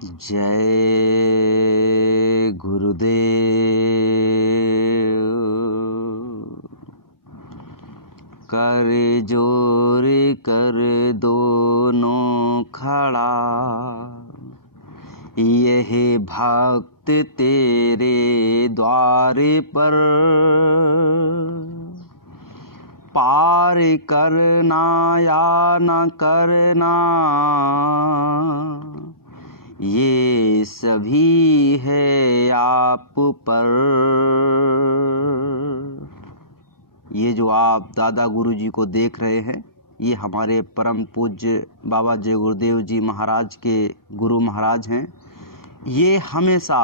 जय गुरुदेव। कर जोर कर दोनों खड़ा, यह भक्त तेरे द्वार पर। पार करना या न करना, ये सभी है आप पर। ये जो आप दादा गुरु जी को देख रहे हैं, ये हमारे परम पूज्य बाबा जय गुरुदेव जी महाराज के गुरु महाराज हैं। ये हमेशा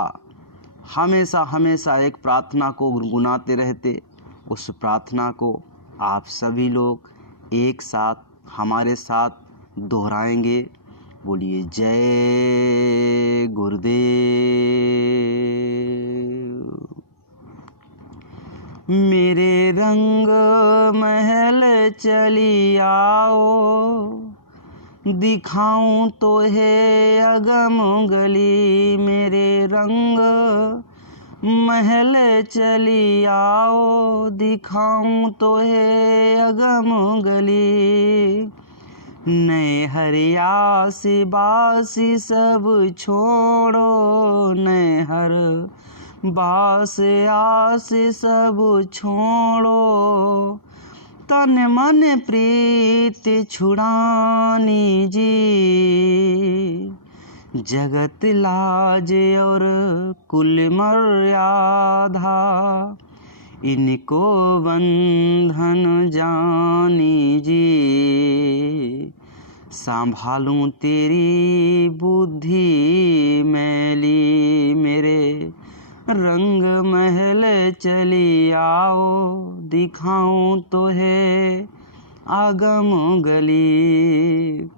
हमेशा हमेशा एक प्रार्थना को गुनगुनाते रहते। उस प्रार्थना को आप सभी लोग एक साथ हमारे साथ दोहराएंगे। बोलिए जय गुरुदेव। मेरे रंग महल चली आओ, दिखाऊं तो है अगम गली। मेरे रंग महल चली आओ, दिखाऊं तो है अगम गली। नए हरियासी बासी सब छोड़ो, नए हर बास आस सब छोड़ो। तन मन प्रीत छुड़ानी जी, जगत लाज और कुल मर्यादा। इनको बंधन जानी जी, संभालूं तेरी बुद्धि मैली। मेरे रंग महल चली आओ, दिखाऊं तो है आगम गली।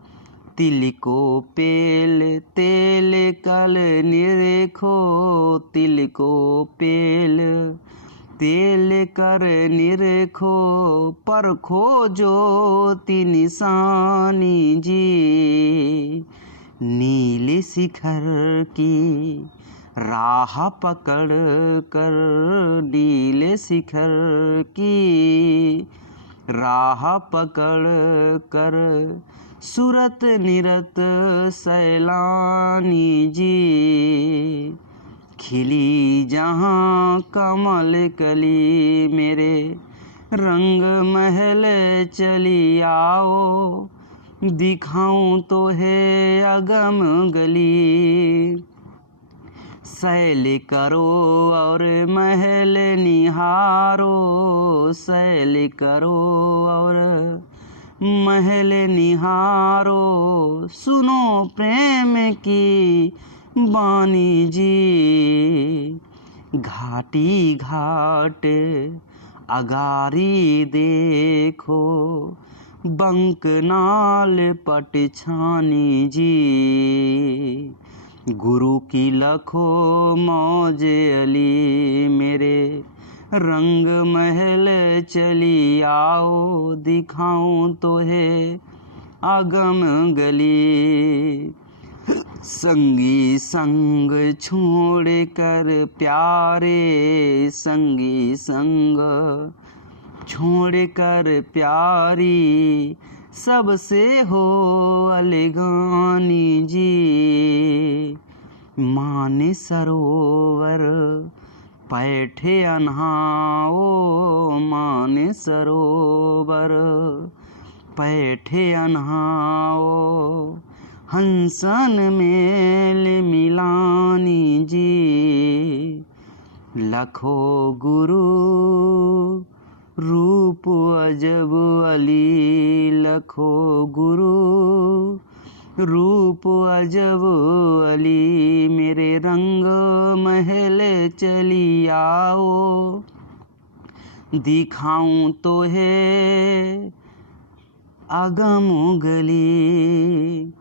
तिल को पेल तेल कल निरेखो, तिल को पेल तेल कर निरेखो। परखो ज्योति निशानी जी, नील शिखर की राह पकड़ कर। नील शिखर की राह पकड़ कर, सुरत निरत सैलानी जी। खिली जहाँ कमल कली, मेरे रंग महल चली आओ, दिखाऊं तो है अगम गली। सैल करो और महल निहारो, सैल करो और महल निहारो। सुनो प्रेम की बानी जी, घाटी घाट अगारी देखो। बंक नाल पट छानी जी, गुरु की लखो मौज अली। मेरे रंग महल चली आओ, दिखाऊं तो है आगम गली। संगी संग छोड़ कर प्यारे, संगी संग छोड़ कर प्यारी। सबसे हो अलगानी जी, मान सरोवर पैठे अन्हाओ। मान सरोवर पैठे अन्हाओ। हंसन मेल मिलानी जी, लखो गुरु रूप अजब अली। लखो गुरु रूप अजब अली। मेरे रंग महल चली आओ, दिखाऊं तो है आगम गली।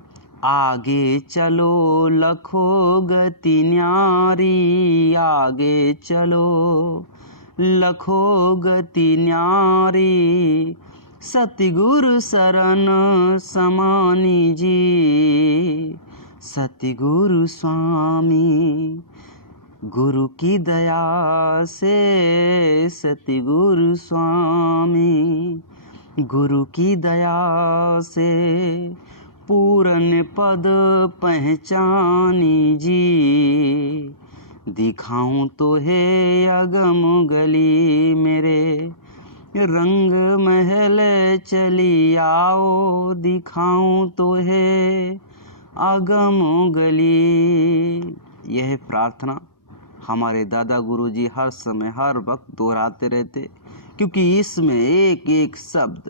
आगे चलो लखो गति न्यारी, आगे चलो लखो गति न्यारी। सतगुरु शरण समानी जी, सतगुरु स्वामी, गुरु की दया से सतगुरु स्वामी, गुरु की दया से पूरन पद पहचानी जी। दिखाऊं तो है अगम गली मेरे, रंग महल चली आओ। दिखाऊं तो है अगम गली। यह प्रार्थना हमारे दादा गुरुजी हर समय हर वक्त दोहराते रहते, क्योंकि इसमें एक एक शब्द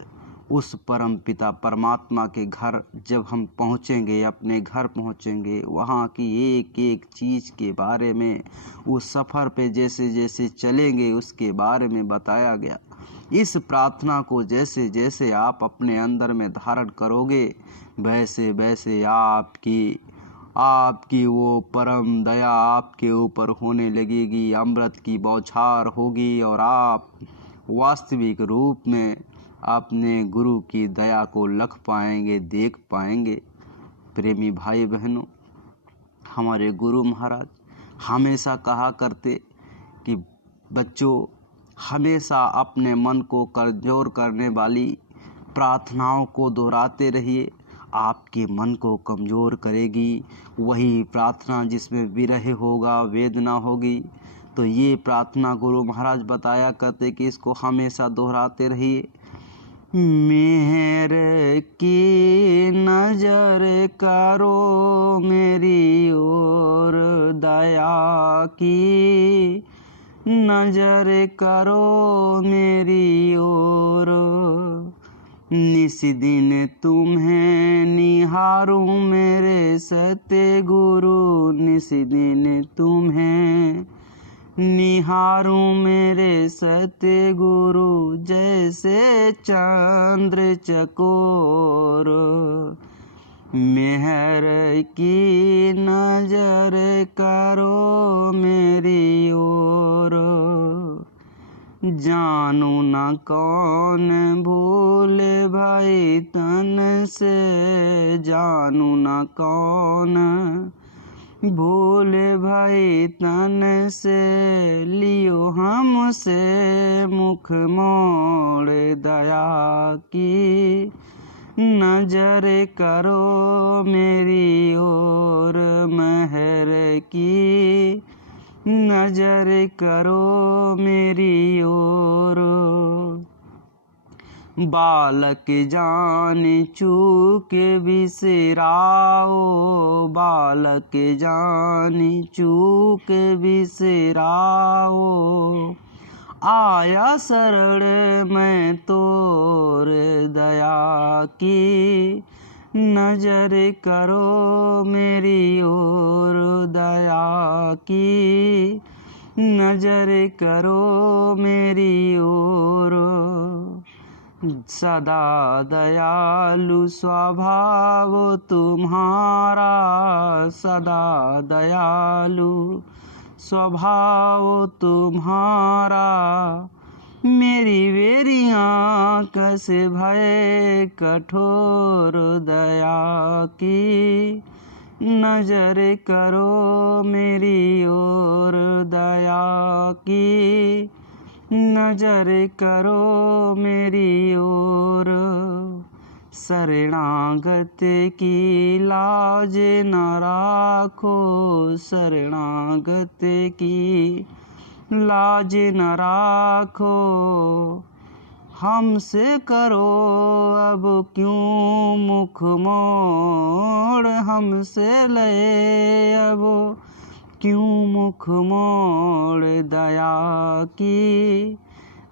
उस परम पिता परमात्मा के घर जब हम पहुँचेंगे, अपने घर पहुँचेंगे, वहाँ की एक एक चीज़ के बारे में, उस सफ़र पे जैसे जैसे चलेंगे उसके बारे में बताया गया। इस प्रार्थना को जैसे जैसे आप अपने अंदर में धारण करोगे, वैसे वैसे आपकी वो परम दया आपके ऊपर होने लगेगी, अमृत की बौछार होगी और आप वास्तविक रूप में अपने गुरु की दया को लख पाएंगे, देख पाएंगे। प्रेमी भाई बहनों, हमारे गुरु महाराज हमेशा कहा करते कि बच्चों, हमेशा अपने मन को कमजोर करने वाली प्रार्थनाओं को दोहराते रहिए। आपके मन को कमज़ोर करेगी वही प्रार्थना जिसमें विरह होगा, वेदना होगी। तो ये प्रार्थना गुरु महाराज बताया करते कि इसको हमेशा दोहराते रहिए। मेहर की नजर करो मेरी ओर, दया की नजर करो मेरी ओर। निस दिन तुम्हें निहारूं मेरे सत्य गुरु, निस दिन तुम्हें निहारूं मेरे सत्य गुरु। जैसे चंद्र चकोर, मेहर की नजर करो मेरी ओर। जानू न कौन भूल भाई तन से, जानू न कौन भूल भाई तन से। लियो हमसे मुख मोड़, दया की नजर करो मेरी ओर। मेहर की नजर करो मेरी ओर। बालक जान चूक बिसराओ, बालक जान चूक बिसराओ। आया शरण मैं तोर, दया की नजर करो मेरी ओर। दया की नजर करो मेरी ओर। सदा दयालु स्वभाव तुम्हारा, सदा दयालु स्वभाव तुम्हारा। मेरी वेरियाँ कैसे भय कठोर, दया की नजर करो मेरी ओर। दया की नजर करो मेरी ओर। शरणागत की लाज न राखो, शरणागत की लाज न राखो। हमसे करो अब क्यों मुख मोड़, हमसे लए अब क्यों मुख मोड़। दया की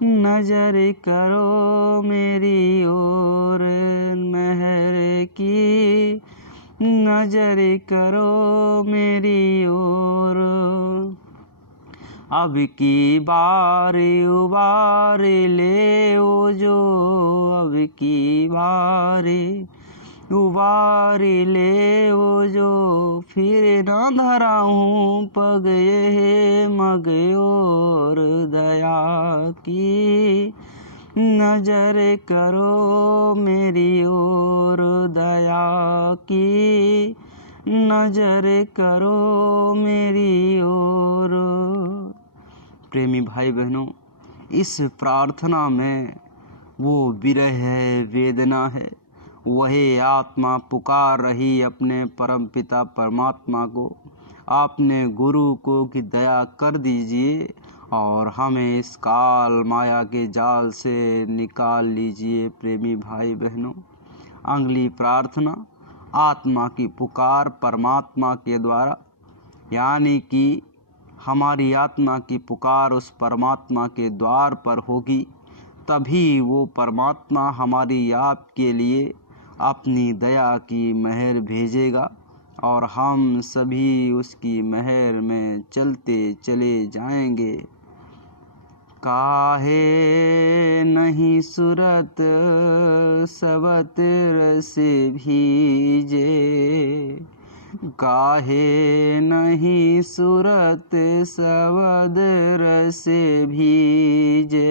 नजर करो मेरी ओर, मेहर की नजर करो मेरी ओर। अब की बार उबार ले ओ जो, अब की बार उबार ले ओ जो। फिर न धराऊं पग ये मग और। दया की नजर करो मेरी ओर, दया की नजर करो मेरी ओर। प्रेमी भाई बहनों, इस प्रार्थना में वो विरह है, वेदना है। वही आत्मा पुकार रही अपने परम पिता परमात्मा को, आपने गुरु को कि दया कर दीजिए और हमें इस काल माया के जाल से निकाल लीजिए। प्रेमी भाई बहनों, अगली प्रार्थना आत्मा की पुकार परमात्मा के द्वारा, यानी कि हमारी आत्मा की पुकार उस परमात्मा के द्वार पर होगी, तभी वो परमात्मा हमारी आपके लिए अपनी दया की महर भेजेगा और हम सभी उसकी महर में चलते चले जाएंगे। काहे नहीं सूरत सबत रस भीजे, काहे नहीं सूरत सबद रस भीजे।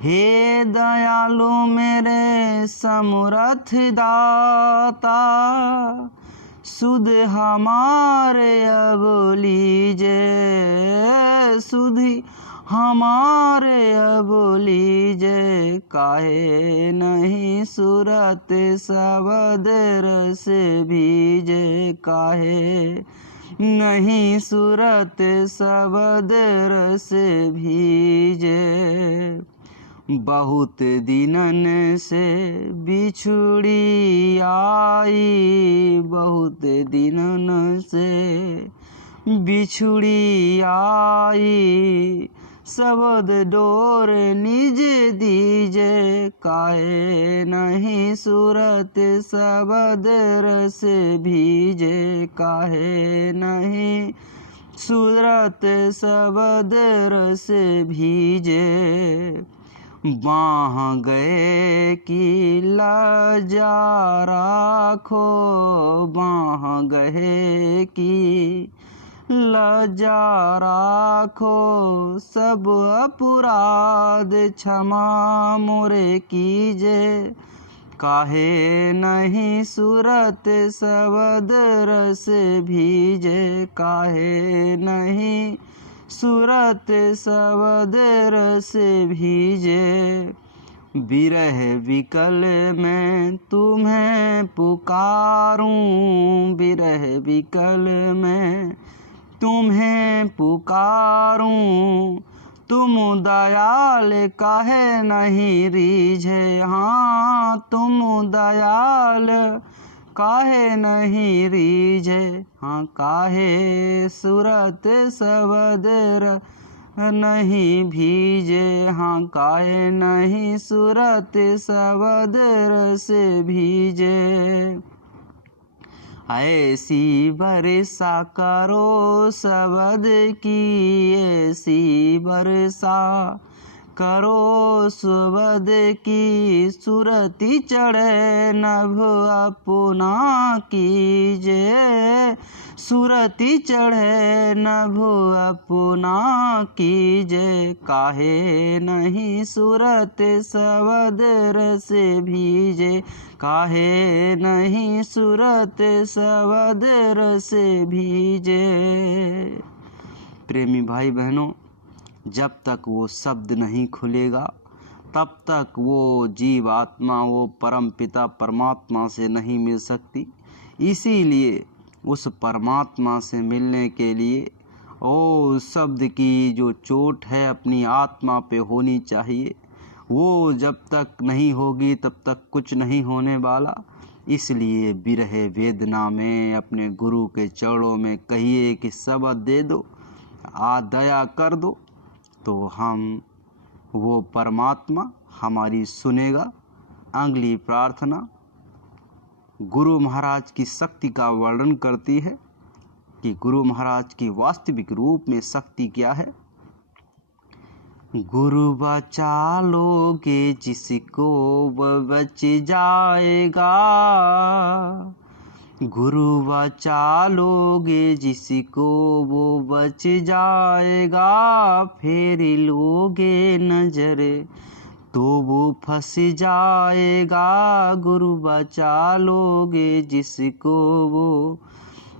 हे दयालु मेरे समरथ दाता, सुध हमारे अब लीजे, सुध हमारे अब लीजे। काहे नहीं सूरत सबद रस भीजे, काहे नहीं सूरत सबद रस भीजे। बहुत दिनन से बिछुड़ी आई, बहुत दिनन से बिछुड़ी आई। सबद डोर निज दीजे, काहे नहीं सूरत सबद रस भीजे, काहे नहीं सूरत सबद रस भीजे। बाह गए कि लजा राखो, बाह गए कि लजा राखो। सब अपराध क्षमा मोरे कीजे, काहे नहीं सूरत सबद रस भीजे, काहे नहीं सूरत सबद रस भीजे। विरह विकल में तुम्हें पुकारूं, विरह विकल में तुम्हें पुकारूं। तुम दयाल काहे नहीं रीझे, हाँ तुम दयाल काहे नहीं रीझे। हाँ काहे सूरत सबद नहीं भीजे, हाँ काहे नहीं सूरत सबद रस भीजे। ऐसी बरसा करो सबद की, ऐसी बरसा करो सबद की। सुरति चढ़े नभ अपना कीजे, सुरति चढ़े नभ अपना कीजे। काहे नहीं सूरत सबद रस भीजे, काहे नहीं सूरत सबद रस भीजे। प्रेमी भाई बहनों, जब तक वो शब्द नहीं खुलेगा तब तक वो जीव आत्मा वो परम पिता परमात्मा से नहीं मिल सकती। इसीलिए उस परमात्मा से मिलने के लिए ओ शब्द की जो चोट है अपनी आत्मा पे होनी चाहिए। वो जब तक नहीं होगी तब तक कुछ नहीं होने वाला। इसलिए विरह वेदना में अपने गुरु के चरणों में कहिए कि शब्द दे दो, दया कर दो, तो हम वो परमात्मा हमारी सुनेगा। अगली प्रार्थना गुरु महाराज की शक्ति का वर्णन करती है कि गुरु महाराज की वास्तविक रूप में शक्ति क्या है। गुरु बचा लोगे जिसको वो बच जाएगा, गुरु बचा लोगे जिसको वो बच जाएगा। फेर लोगे नजर तो वो फंस जाएगा। गुरु बचा लोगे जिसको वो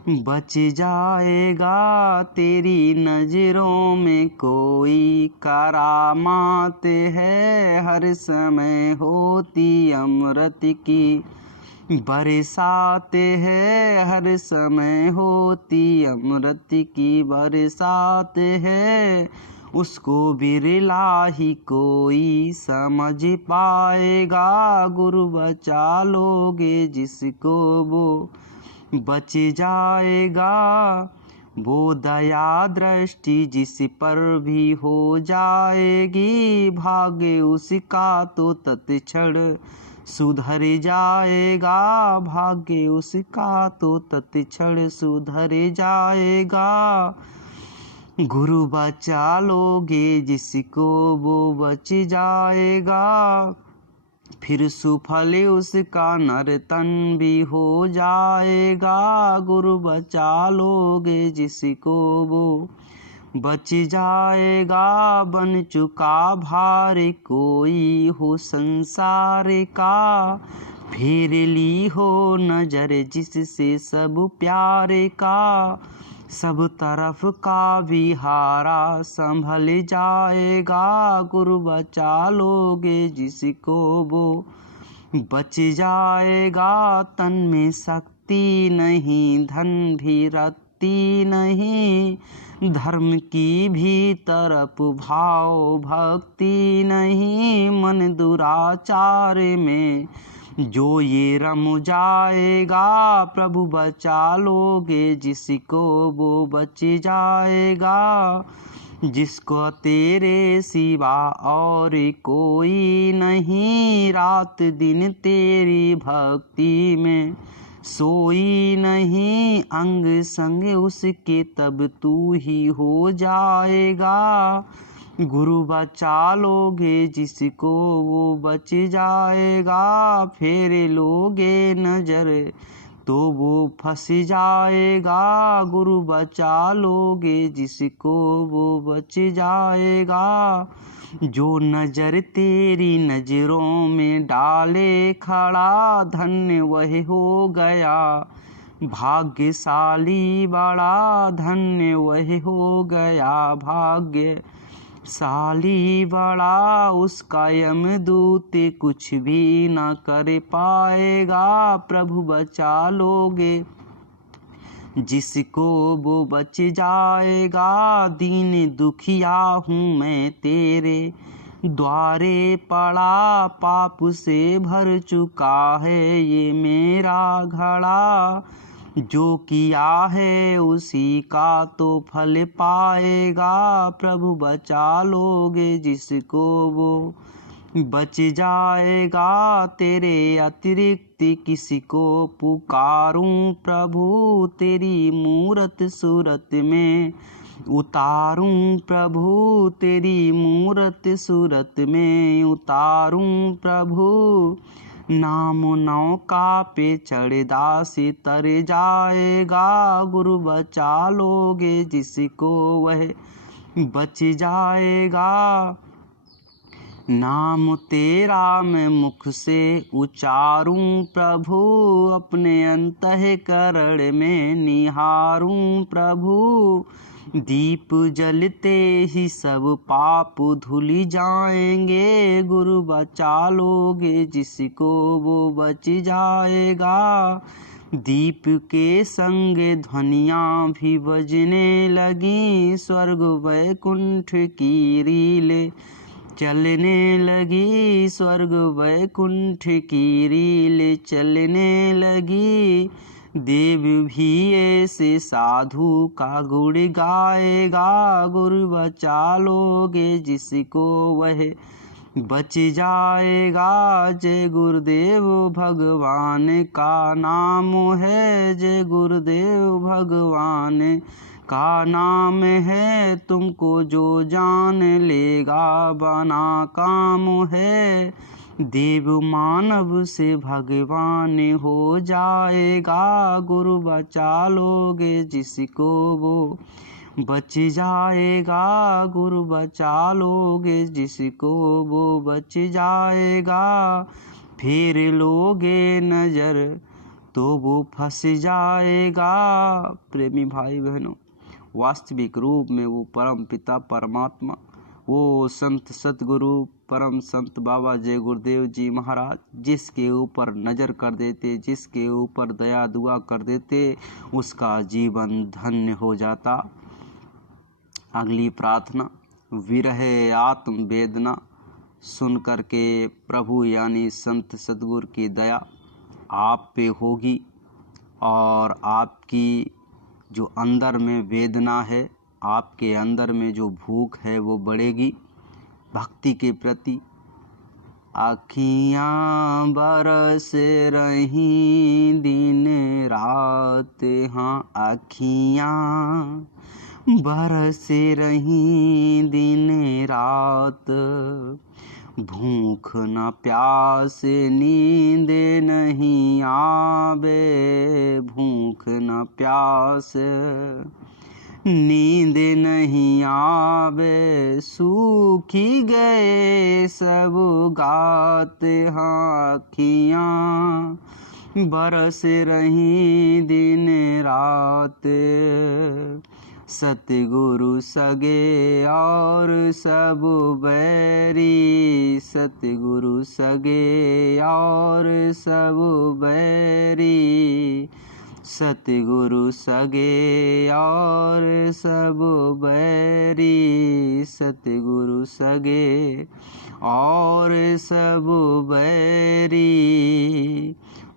बच जाएगा। तेरी नजरों में कोई करामात है, हर समय होती अमृत की बरसात है, हर समय होती अमृत की बरसात है। उसको बिरला ही कोई समझ पाएगा। गुरु बचा लोगे जिसको वो बच जाएगा। वो दया दृष्टि जिस पर भी हो जाएगी, भाग्य उसका तो तत्क्षण सुधर जाएगा। भाग्य उसका तो तत्क्षण सुधर जाएगा। गुरु बचा लोगे जिसको वो बच जाएगा। फिर सुफल उसका नर्तन भी हो जाएगा। गुरु बचा लोगे जिसको वो बच जाएगा। बन चुका भार कोई हो संसार का, फेर ली हो नजर जिससे सब प्यार का। सब तरफ का विहारा संभल जाएगा। गुरु बचा लोगे जिसको वो बच जाएगा। तन में शक्ति नहीं, धन भी रत्ती नहीं, धर्म की भी तरफ भाव भक्ति नहीं। मन दुराचार में जो ये रम जाएगा, प्रभु बचा लोगे जिसको वो बच जाएगा। जिसको तेरे सिवा और कोई नहीं, रात दिन तेरी भक्ति में सोई नहीं। अंग संग उसके तब तू ही हो जाएगा। गुरु बचा लोगे जिसको वो बच जाएगा। फेर लोगे नजर तो वो फंस जाएगा। गुरु बचा लोगे जिसको वो बच जाएगा। जो नजर तेरी नजरों में डाले खड़ा, धन्य वह हो गया भाग्यशाली बड़ा। धन्य वह हो गया भाग्य साली बड़ा। उसका यमदूत कुछ भी न कर पाएगा। प्रभु बचा लोगे जिसको वो बच जाएगा। दीन दुखिया हूँ मैं तेरे द्वारे पड़ा, पाप से भर चुका है ये मेरा घड़ा। जो किया है उसी का तो फल पाएगा। प्रभु बचा लोगे जिसको वो बच जाएगा। तेरे अतिरिक्त किसी को पुकारूं प्रभु, तेरी मूरत सूरत में उतारूं प्रभु। तेरी मूरत सूरत में उतारूं प्रभु। नाम नौका पे चढ़ दासी तर जाएगा। गुरु बचा लोगे जिसको वह बच जाएगा। नाम तेरा मैं मुख से उचारूं प्रभु, अपने अंतःकरण में निहारूं प्रभु। दीप जलते ही सब पाप धुल जाएंगे। गुरु बचा लोगे जिसको वो बच जाएगा। दीप के संग ध्वनियाँ भी बजने लगी, स्वर्ग वैकुंठ की रील चलने लगी। स्वर्ग वैकुंठ की रील चलने लगी। देव भी ऐसे साधु का गुण गाएगा। गुरु बचा लोगे जिसको वह बच जाएगा। जय गुरुदेव भगवान का नाम है। जय गुरुदेव भगवान का नाम है। तुमको जो जान लेगा बना काम है। देव मानव से भगवान हो जाएगा। गुरु बचा लोगे जिसको वो बच जाएगा गुरु बचा लोगे जिसको वो बच जाएगा, फिर लोगे नजर तो वो फंस जाएगा। प्रेमी भाई बहनों, वास्तविक रूप में वो परम पिता परमात्मा, वो संत सतगुरु परम संत बाबा जय गुरुदेव जी महाराज जिसके ऊपर नज़र कर देते, जिसके ऊपर दया दुआ कर देते, उसका जीवन धन्य हो जाता। अगली प्रार्थना, विरह आत्म वेदना सुन करके प्रभु यानी संत सतगुरु की दया आप पे होगी और आपकी जो अंदर में वेदना है, आपके अंदर में जो भूख है वो बढ़ेगी भक्ति के प्रति। आँखियाँ बरस रही दिन रात, हाँ आँखियाँ बरस रही दिन रात, भूख न प्यास नींद नहीं आवे, भूख न प्यास नींद नहीं आवे, सूखी गए सब गात, हाँ आँखियाँ बरस रही दिन रात। सतगुरु सगे और सब बैरी, सतगुरु सगे और सब बैरी, सतगुरु सगे और सब बैरी, सतगुरु सगे और सब बैरी,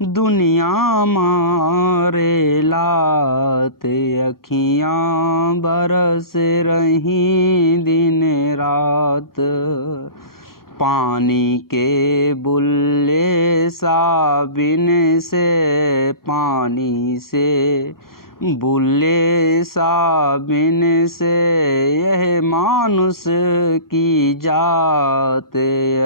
दुनिया मारे लात, अखियाँ बरस रही दिन रात, पानी के बुल्ले साबिन से, पानी से बुल्ले साबिन से, यह मानुष की जात,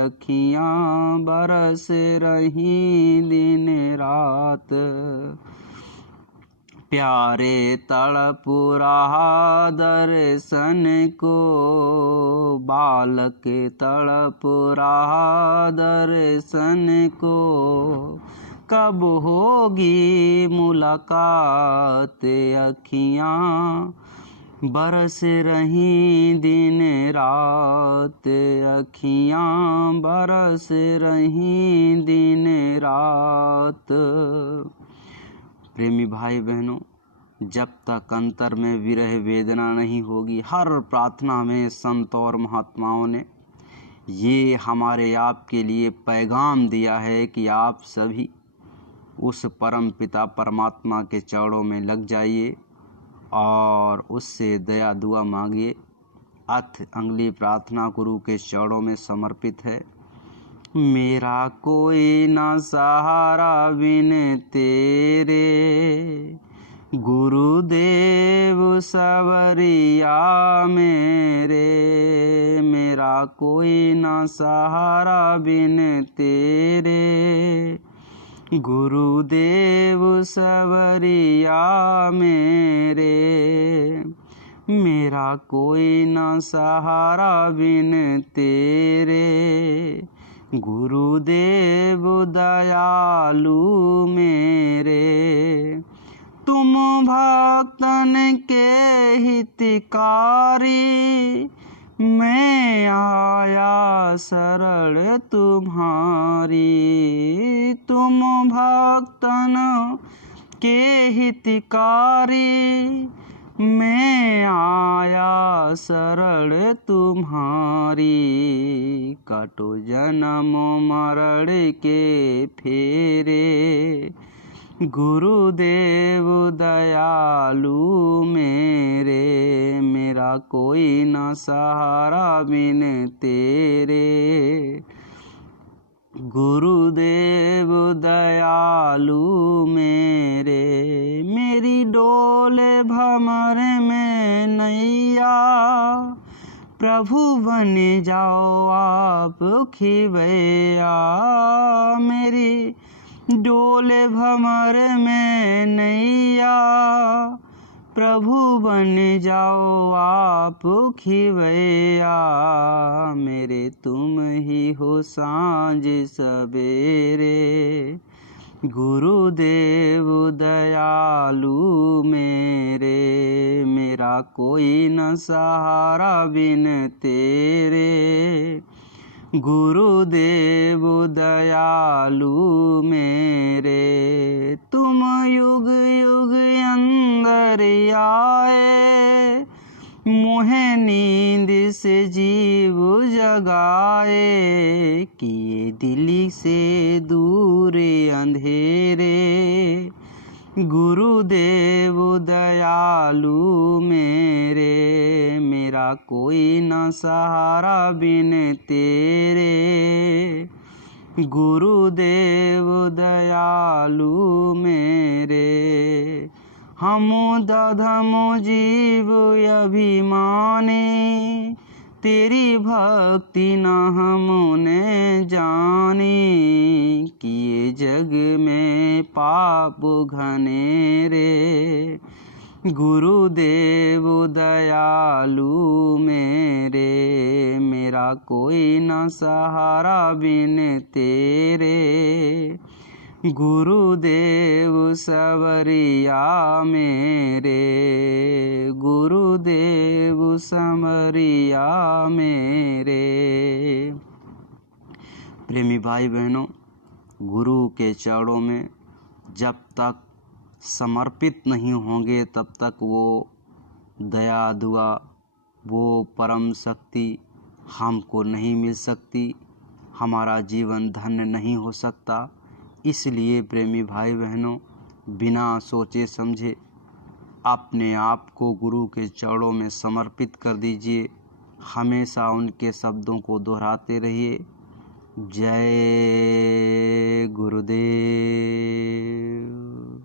अखियाँ बरस रही दिन रात। प्यारे तड़प रहा दर्शन को, बालक तड़प रहा दर्शन को, कब होगी मुलाकात, अखियाँ बरस रही दिन रात, अखियाँ बरस रही दिन रात। प्रेमी भाई बहनों, जब तक अंतर में विरह वेदना नहीं होगी, हर प्रार्थना में संत और महात्माओं ने ये हमारे आपके लिए पैगाम दिया है कि आप सभी उस परम पिता परमात्मा के चरणों में लग जाइए और उससे दया दुआ मांगिए। अथ अगली प्रार्थना गुरु के चरणों में समर्पित है। मेरा कोई ना सहारा बिन तेरे, गुरुदेव सवरिया मेरे, मेरा कोई ना सहारा बिन तेरे, गुरुदेव सवरिया मेरे, मेरा कोई ना सहारा बिन तेरे, गुरुदेव दयालु मेरे, तुम भक्तन के हितकारी, मैं आया शरण तुम्हारी, तुम भक्तन के हितकारी, मैं आया शरण तुम्हारी, काटो जन्म मरण के फेरे, गुरुदेव दयालु मेरे, मेरा कोई न सहारा बिन तेरे, गुरुदेव दयालु मेरे, मेरी डोल भंवर में नैया, प्रभु बन जाओ आप खिवैया, मेरी डोल भंवर में नैया, प्रभु बन जाओ आप खिवैया, मेरे तुम ही हो सांझ सवेरे। गुरुदेव दयालु मेरे, मेरा कोई न सहारा बिन तेरे। गुरुदेव दयालु मेरे, तुम युग युग अंदर आए, मोहे नींद से जीव जगाए, किए दिल से दूर अंधेरे। गुरुदेव दयालु मेरे, मेरा कोई न सहारा बिन तेरे। गुरुदेव दयालु मेरे, हम दधम जीव अभिमानी, तेरी भक्ति न हमने जानी, किए जग में पाप घनेरे। गुरुदेव दयालु मेरे, मेरा कोई न सहारा बिन तेरे। गुरुदेव सवरिया मेरे, गुरुदेव समरिया मेरे। प्रेमी भाई बहनों, गुरु के चरणों में जब तक समर्पित नहीं होंगे तब तक वो दया दुआ, वो परम शक्ति हमको नहीं मिल सकती, हमारा जीवन धन्य नहीं हो सकता। इसलिए प्रेमी भाई बहनों, बिना सोचे समझे अपने आप को गुरु के चरणों में समर्पित कर दीजिए। हमेशा उनके शब्दों को दोहराते रहिए। जय गुरुदेव।